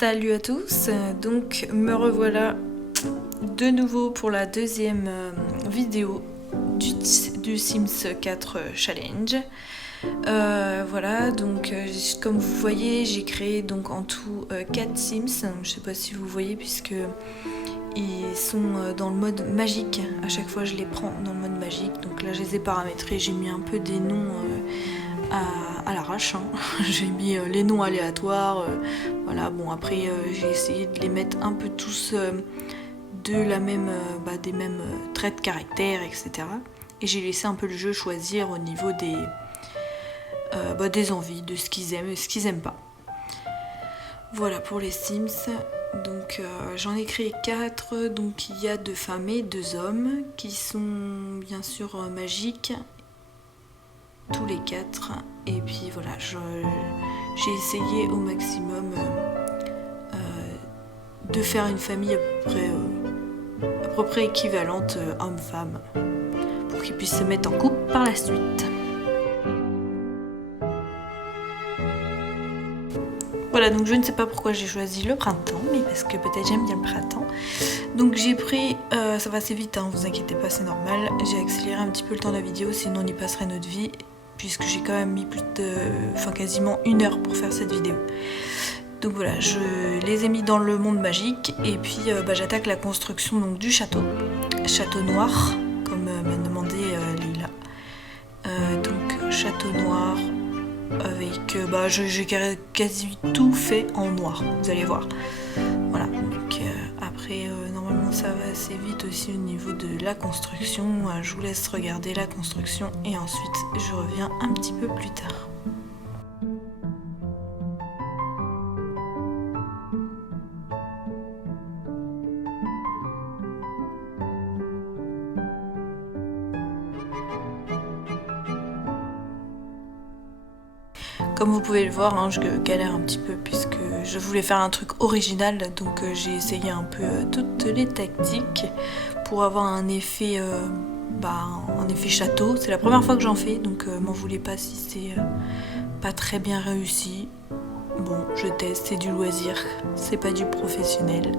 Salut à tous, donc me revoilà de nouveau pour la deuxième vidéo du Sims 4 Challenge. Voilà, donc comme vous voyez, j'ai créé donc en tout 4 Sims, je sais pas si vous voyez puisque ils sont dans le mode magique, à chaque fois je les prends dans le mode magique, donc là je les ai paramétrés, j'ai mis un peu des noms à l'arrache, hein. J'ai mis les noms aléatoires, voilà, bon après j'ai essayé de les mettre un peu tous de la même, des mêmes traits de caractère, etc. Et j'ai laissé un peu le jeu choisir au niveau des envies, de ce qu'ils aiment et ce qu'ils aiment pas. Voilà pour les Sims. Donc j'en ai créé 4, donc il y a 2 femmes et 2 hommes qui sont bien sûr magiques, tous les 4, et puis voilà, j'ai essayé au maximum de faire une famille à peu près équivalente homme-femme pour qu'ils puissent se mettre en couple par la suite. Voilà, donc je ne sais pas pourquoi j'ai choisi le printemps, mais parce que peut-être j'aime bien le printemps. Donc j'ai pris, ça va assez vite, hein, vous inquiétez pas, c'est normal. J'ai accéléré un petit peu le temps de la vidéo, sinon on y passerait notre vie, puisque j'ai quand même mis quasiment 1 heure pour faire cette vidéo. Donc voilà, je les ai mis dans le monde magique, et puis j'attaque la construction donc, du château noir, comme m'a demandé Lila. Donc château noir, avec j'ai quasi tout fait en noir, vous allez voir. Voilà, donc après normalement ça va assez vite aussi au niveau de la construction. Je vous laisse regarder la construction et ensuite je reviens un petit peu plus tard. Comme vous pouvez le voir, hein, je galère un petit peu puisque je voulais faire un truc original, donc j'ai essayé un peu toutes les tactiques pour avoir un effet, château. C'est la première fois que j'en fais, donc m'en voulez pas si c'est pas très bien réussi. Bon, je teste, c'est du loisir, c'est pas du professionnel.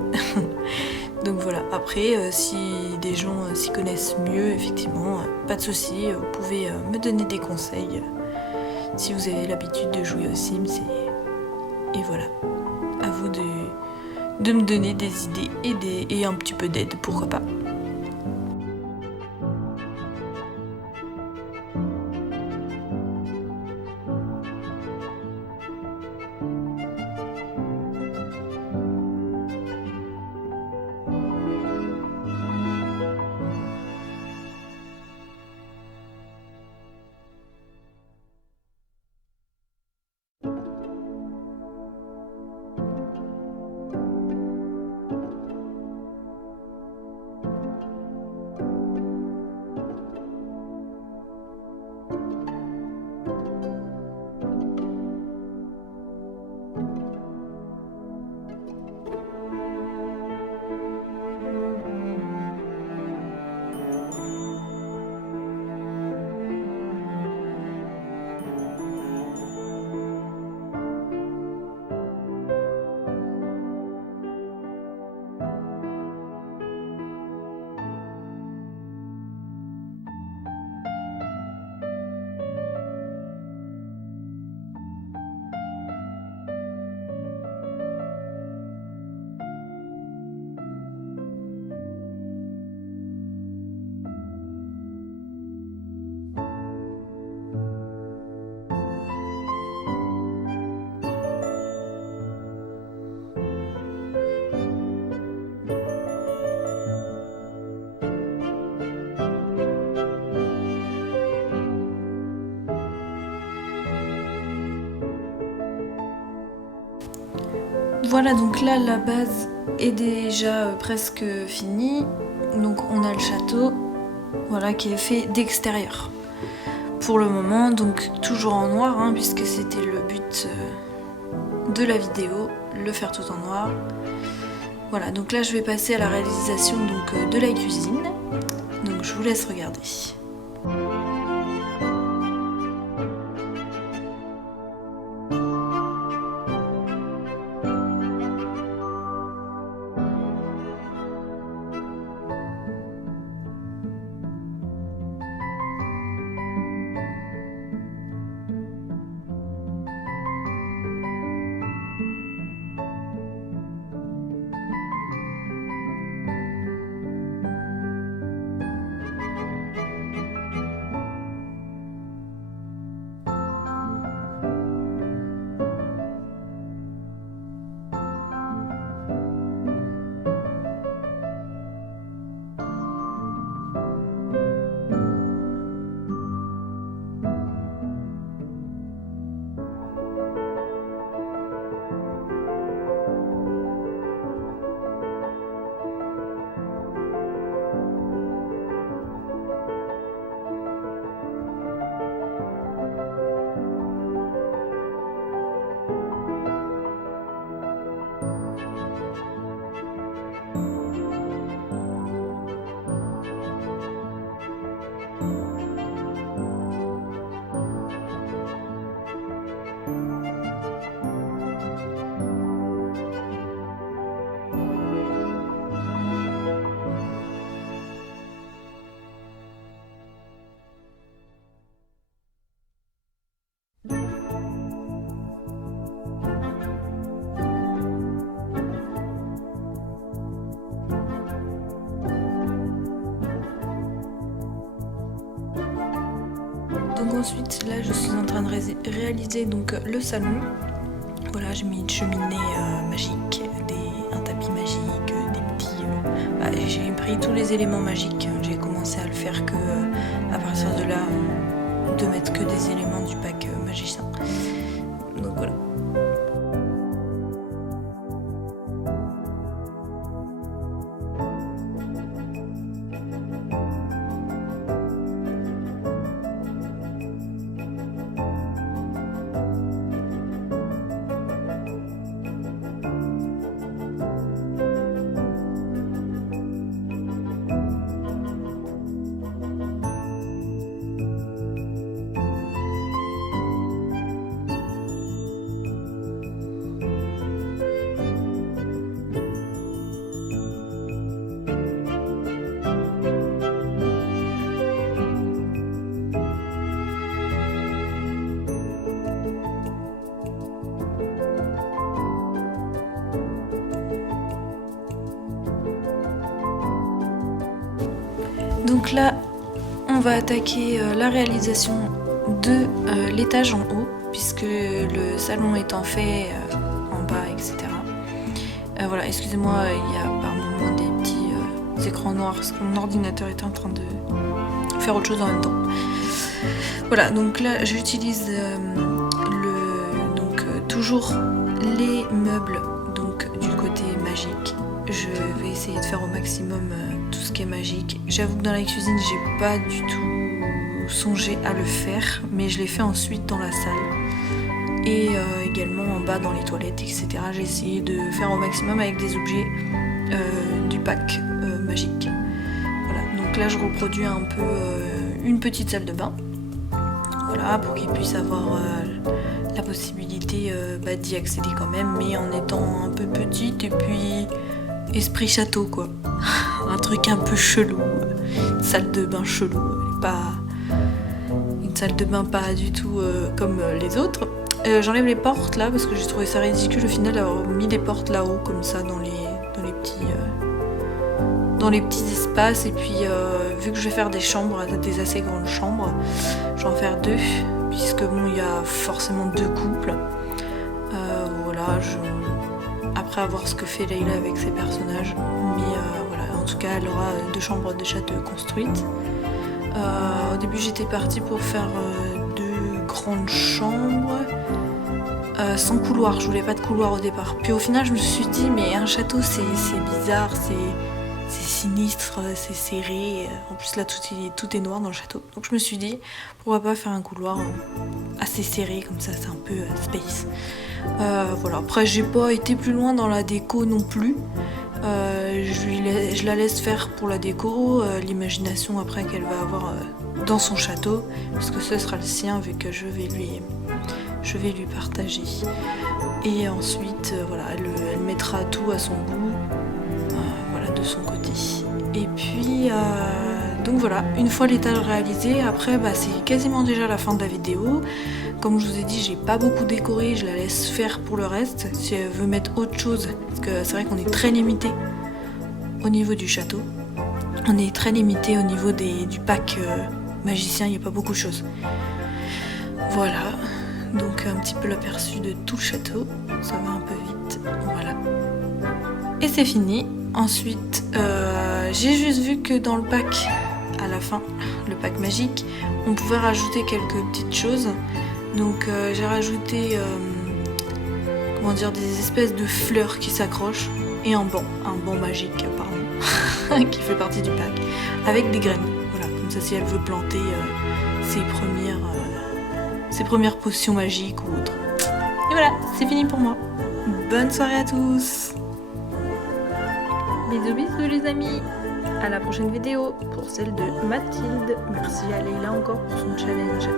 Donc voilà, après si des gens s'y connaissent mieux, effectivement, pas de souci, vous pouvez me donner des conseils. Si vous avez l'habitude de jouer aux Sims, et voilà, à vous de me donner des idées et un petit peu d'aide, pourquoi pas. Voilà, donc là la base est déjà presque finie. Donc on a le château, voilà, qui est fait d'extérieur pour le moment, donc toujours en noir, hein, puisque c'était le but de la vidéo, le faire tout en noir. Voilà, donc là je vais passer à la réalisation donc, de la cuisine, donc je vous laisse regarder. ensuite là je suis en train de réaliser donc le salon. Voilà, j'ai mis une cheminée magique, un tapis magique, des petits... j'ai pris tous les éléments magiques. J'ai commencé à le faire que à partir de là, de mettre que des éléments du pack magicien. Donc voilà. Donc là, on va attaquer la réalisation de l'étage en haut, puisque le salon étant fait en bas, etc. Voilà, excusez-moi, il y a par moments des petits écrans noirs, parce que mon ordinateur est en train de faire autre chose en même temps. Voilà, donc là, j'utilise toujours les meubles donc du côté magique. Je vais essayer de faire au maximum tout ce qui est magique. J'avoue que dans la cuisine, j'ai pas du tout songé à le faire, mais je l'ai fait ensuite dans la salle et également en bas dans les toilettes, etc. J'ai essayé de faire au maximum avec des objets du pack magique. Voilà, donc là je reproduis un peu une petite salle de bain. Voilà, pour qu'ils puissent avoir la possibilité d'y accéder quand même, mais en étant un peu petite et puis esprit château quoi. Un truc un peu chelou, une salle de bain chelou, pas une salle de bain pas du tout comme les autres. J'enlève les portes là parce que j'ai trouvé ça ridicule au final d'avoir mis des portes là-haut comme ça dans les petits espaces, et puis vu que je vais faire des chambres, des assez grandes chambres, je vais en faire deux puisque bon il y a forcément deux couples. Voilà, après à voir ce que fait Leila avec ses personnages, mais voilà, en tout cas elle aura deux chambres de château construites. Au début j'étais partie pour faire deux grandes chambres sans couloir, je voulais pas de couloir au départ. Puis au final je me suis dit mais un château c'est bizarre, c'est sinistre, c'est serré, en plus là tout est noir dans le château. Donc je me suis dit pourquoi pas faire un couloir assez serré comme ça, c'est un peu space. Voilà, après j'ai pas été plus loin dans la déco non plus. Je la laisse faire pour la déco, l'imagination après qu'elle va avoir dans son château, parce que ce sera le sien vu que je vais lui partager. Et ensuite voilà, elle mettra tout à son goût, voilà, de son côté. Et puis donc voilà, une fois l'étage réalisé, après c'est quasiment déjà la fin de la vidéo. Comme je vous ai dit, j'ai pas beaucoup décoré, je la laisse faire pour le reste. Si elle veut mettre autre chose, parce que c'est vrai qu'on est très limité au niveau du château. On est très limité au niveau du pack magicien, il n'y a pas beaucoup de choses. Voilà, donc un petit peu l'aperçu de tout le château, ça va un peu vite, voilà. Et c'est fini. Ensuite, j'ai juste vu que dans le pack, à la fin, le pack magique, on pouvait rajouter quelques petites choses. Donc j'ai rajouté des espèces de fleurs qui s'accrochent et un banc magique pardon, qui fait partie du pack, avec des graines. Voilà, comme ça si elle veut planter ses premières potions magiques ou autres. Et voilà, c'est fini pour moi. Bonne soirée à tous. Bisous bisous les amis. À la prochaine vidéo pour celle de Mathilde. Merci à Leila encore pour son challenge.